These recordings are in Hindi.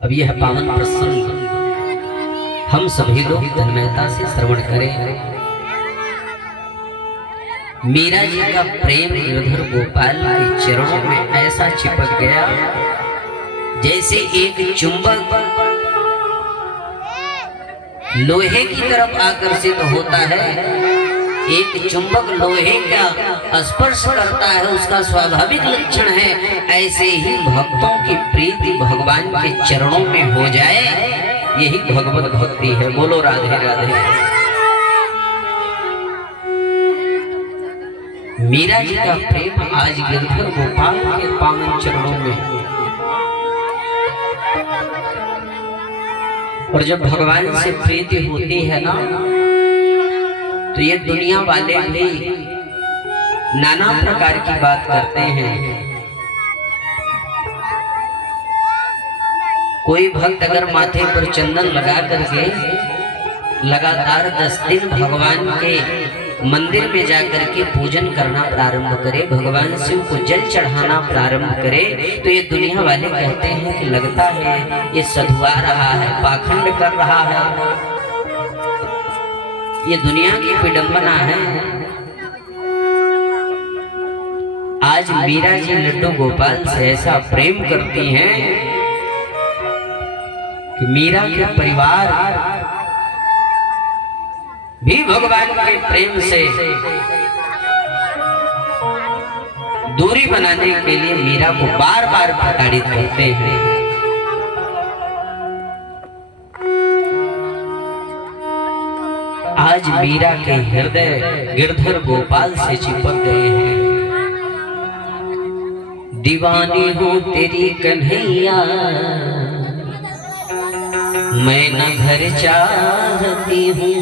अब यह पावन प्रसंग हम सभी लोग तन्मयता से श्रवण करें। मीरा जी का प्रेम गिरधर गोपाल के चरणों में ऐसा चिपक गया जैसे एक चुंबक लोहे की तरफ आकर्षित होता है। एक चुंबक लोहे का स्पर्श करता है, उसका स्वाभाविक लक्षण है। ऐसे ही भक्तों की प्रीति भगवान के चरणों में हो जाए, यही भगवत भक्ति है। बोलो राधे राधे। मीरा जी का प्रेम आज गिरधर गोपाल के पावन चरणों में। और जब भगवान से प्रीति होती है ना, तो ये दुनिया वाले भी नाना प्रकार की बात करते हैं। कोई भक्त अगर माथे पर चंदन लगा करके लगातार 10 दिन भगवान के मंदिर में जाकर के पूजन करना प्रारंभ करे, भगवान शिव को जल चढ़ाना प्रारंभ करे, तो ये दुनिया वाले कहते हैं कि लगता है ये सधुआ रहा है, पाखंड कर रहा है, ये दुनिया की विडंबना है। आज मीरा जी लड्डू गोपाल से ऐसा प्रेम करती हैं कि मीरा के परिवार भी भगवान के प्रेम से दूरी बनाने के लिए मीरा को बार बार प्रताड़ित करते हैं। आज मीरा के हृदय गिरधर गोपाल से चिपक गए हैं। दीवानी हूँ तेरी कन्हैया, मैं न घर चाहती हूँ।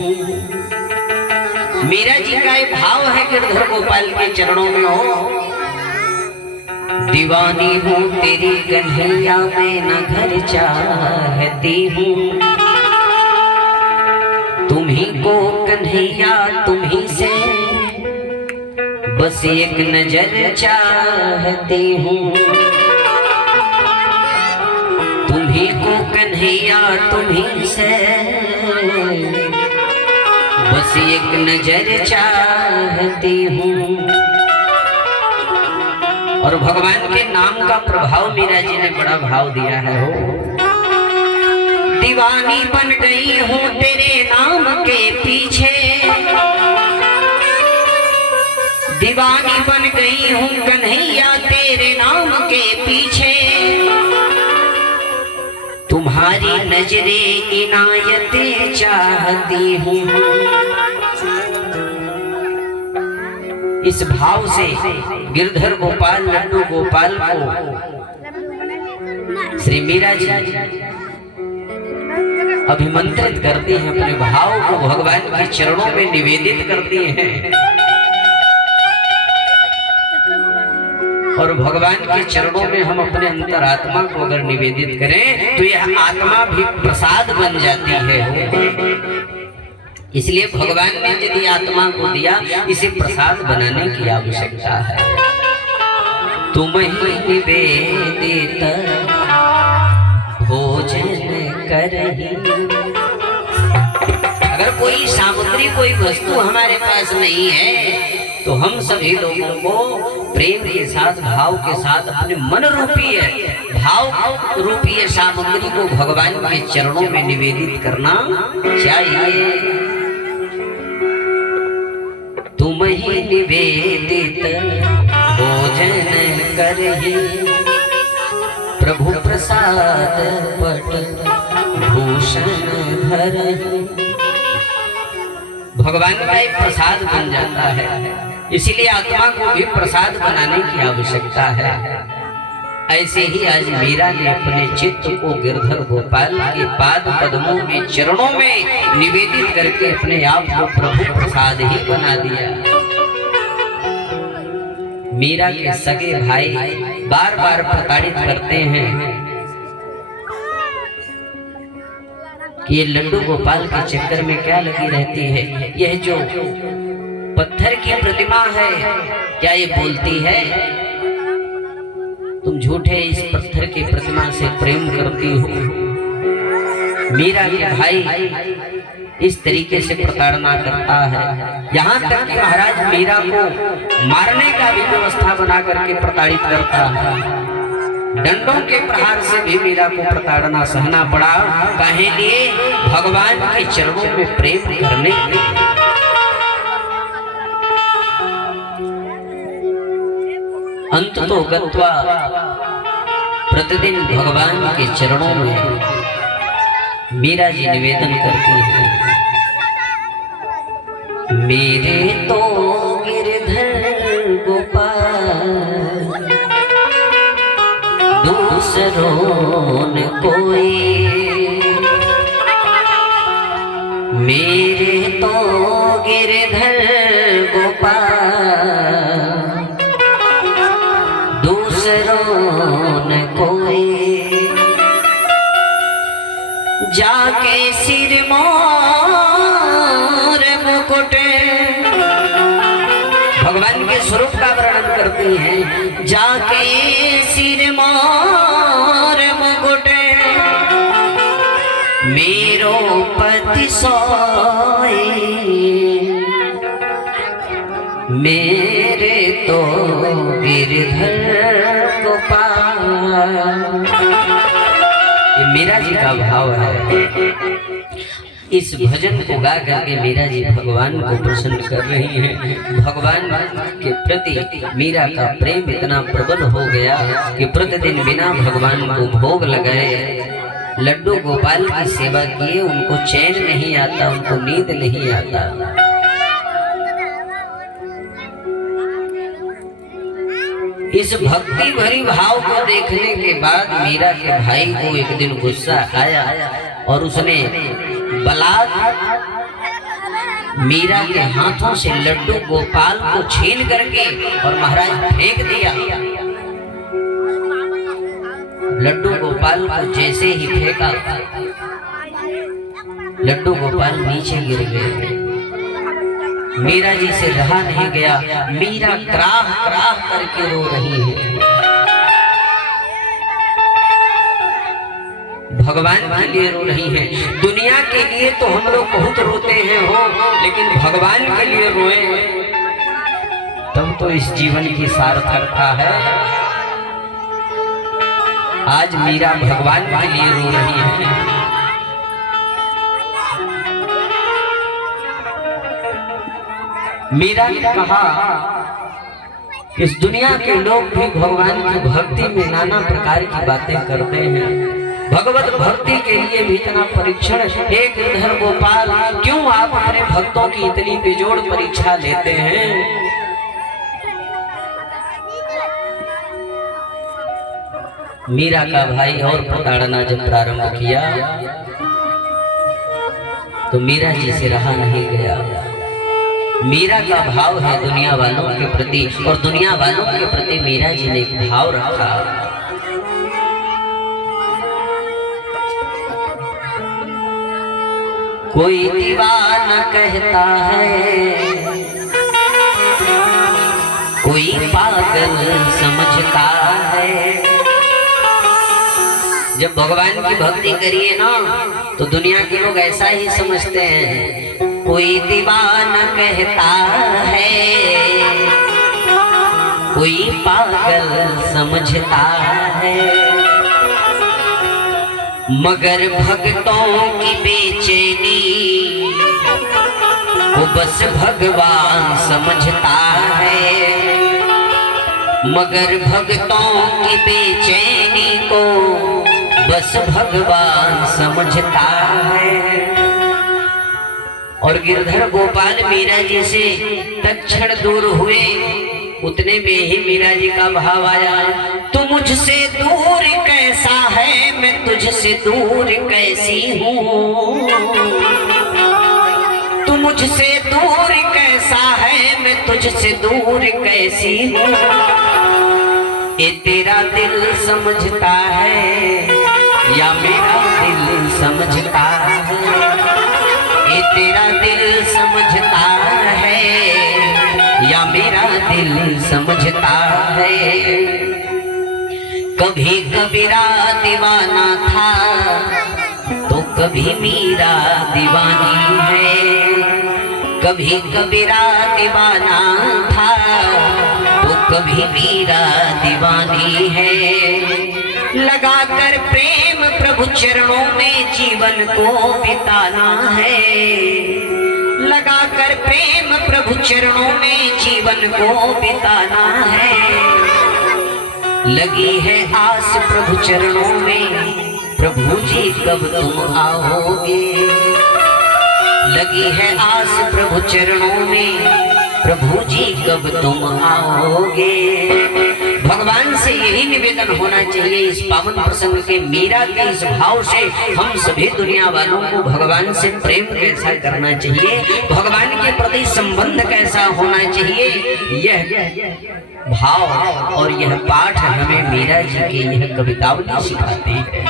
मीरा जी का एक भाव है गिरधर गोपाल के चरणों में हो। दीवानी हूँ तेरी कन्हैया, मैं न घर चाहती हूँ। तुम्ही को कन्हैया तुम्ही से बस एक नजर चाहती हूँ। तुम्ही को कन्हैया तुम्ही से बस एक नजर चाहती हूँ। और भगवान के नाम का प्रभाव मीरा जी ने बड़ा भाव दिया है। हो दीवानी बन गई हूँ तेरे नाम के पीछे, दीवानी बन गई हूँ कन्हैया तेरे नाम के पीछे। तुम्हारी नजरें इनायतें चाहती हूँ। इस भाव से गिरधर गोपाल लड्डू गोपाल को श्री मीरा जी अभिमंत्रित करती हैं, अपने भाव को भगवान के चरणों में निवेदित करती हैं। और भगवान के चरणों में हम अपने अंतरात्मा को अगर निवेदित करें तो यह आत्मा भी प्रसाद बन जाती है। इसलिए भगवान ने यदि आत्मा को दिया, इसे प्रसाद बनाने की आवश्यकता है। तुम ही निवेदित भोजन करही। अगर कोई सामग्री कोई वस्तु हमारे पास नहीं है तो हम सभी लोगों को प्रेम के साथ भाव के साथ अपने मन रूपी भाव रूपी सामग्री को भगवान के चरणों में निवेदित करना चाहिए। तुम ही निवेदित भोजन करही, प्रभु प्रसाद पट भूषण धरही। भगवान का एक प्रसाद बन जाता है, इसीलिए आत्मा को भी प्रसाद बनाने की आवश्यकता है। ऐसे ही आज मीरा ने अपने चित्त को गिरधर गोपाल के पाद पद्मों में चरणों में निवेदित करके अपने आप को प्रभु प्रसाद ही बना दिया। मीरा के सगे भाई बार बार प्रताड़ित करते हैं कि ये लड्डू गोपाल के चक्कर में क्या लगी रहती है। यह जो पत्थर की प्रतिमा है क्या ये बोलती है? तुम झूठे इस पत्थर की प्रतिमा से प्रेम करती हो। मीरा के भाई इस तरीके से प्रताड़ना करता है, यहाँ तक कि महाराज मीरा को मारने का भी व्यवस्था बना करके प्रताड़ित करता है। डंडों के प्रहार से भी मीरा को प्रताड़ना सहना पड़ा। काहे लिए? भगवान के चरणों में प्रेम करने के लिए। अंत तो गत्वा प्रतिदिन भगवान के चरणों में मीरा जी निवेदन करती है, मेरे तो गिरधर गोपाल दूसरों न कोई, मेरे तो गिरधर गोपाल दूसरों न कोई, जाके सिर मोर मुकुट, भगवान के स्वरूप का वर्णन करती हैं, जाके सिर मोर मुकुट मेरो पति सोई, मेरे तो गिरधर गोपाल। मीरा जी का भाव है। इस भजन को गा करके मीरा जी भगवान को प्रसन्न कर रही हैं। भगवान के प्रति मीरा का प्रेम इतना प्रबल हो गया कि प्रतिदिन बिना भगवान को भोग लगाए लड्डू गोपाल की सेवा किए उनको चैन नहीं आता, उनको नींद नहीं आता। इस भक्ति भरी भाव को देखने के बाद मीरा के भाई को एक दिन गुस्सा आया और उसने बलात् मीरा के हाथों से लड्डू गोपाल को छीन करके और महाराज फेंक दिया। लड्डू गोपाल को जैसे ही फेंका लड्डू गोपाल नीचे गिर गए। मीरा जी से रहा नहीं गया। मीरा क्राह क्राह करके रो रही है। भगवान के लिए रो रही है। दुनिया के लिए तो हम लोग बहुत रोते हैं हो, लेकिन भगवान के लिए रोए तब तो इस जीवन की सार्थकता है। आज मीरा भगवान के लिए रो रही है। मीरा ने कहा इस दुनिया के लोग भी भगवान की भक्ति में नाना प्रकार की बातें करते हैं। भगवत भक्ति के लिए भी इतना परीक्षण। हे गिरधर गोपाल, क्यों आप अपने भक्तों की इतनी बेजोड़ परीक्षा लेते हैं? मीरा का भाई और प्रताड़ना जब प्रारंभ किया तो मीरा जी से रहा नहीं गया। मीरा का भाव है दुनिया वालों के प्रति, और दुनिया वालों के प्रति मीरा जी ने एक भाव रखा। कोई दीवाना कहता है, कोई पागल समझता है। जब भगवान की भक्ति करिए ना तो दुनिया के लोग ऐसा ही समझते हैं। कोई दीवाना कहता है, कोई पागल समझता है, मगर भक्तों की बेचैनी वो बस भगवान समझता है। मगर भक्तों की बेचैनी को बस भगवान समझता है। और गिरधर गोपाल मीरा जी से तत्क्षण दूर हुए। उतने में ही मीरा जी का भाव आया, तू मुझसे दूर कैसा है, मैं तुझसे दूर कैसी हूँ। तू मुझसे दूर कैसा है, मैं तुझसे दूर कैसी हूँ। ये तेरा दिल समझता है या मेरा दिल समझता है। ये तेरा दिल समझता है या मेरा दिल समझता है। कभी कबीरा दीवाना था तो कभी मीरा दीवानी है, कभी कबीरा दीवाना था, तो कभी मीरा दीवानी है। लगाकर प्रेम प्रभु चरणों में जीवन को बिताना है, लगाकर प्रेम प्रभु चरणों में जीवन को बिताना है। लगी है आस प्रभु चरणों में, प्रभु जी कब तुम आओगे। लगी है आस प्रभु चरणों में, प्रभु जी कब तुम आओगे। भगवान से यही निवेदन होना चाहिए इस पावन प्रसंग के मीरा के इस भाव से हम सभी दुनिया वालों को भगवान से प्रेम कैसा करना चाहिए, भगवान के प्रति संबंध कैसा होना चाहिए, यह भाव और यह पाठ हमें मीरा जी के यह कवितावली सिखाती है।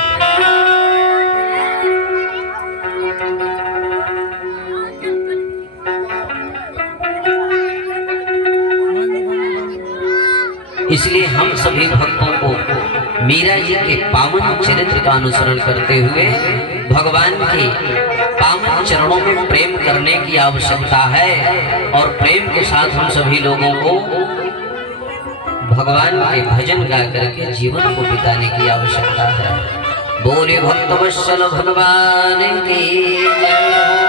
इसलिए हम सभी भक्तों को मीरा जी के पावन चरित्र का अनुसरण करते हुए भगवान के पावन चरणों में प्रेम करने की आवश्यकता है और प्रेम के साथ हम सभी लोगों को भगवान के भजन गा करके जीवन को बिताने की आवश्यकता है। बोले भक्तवत्सल भगवान की जय।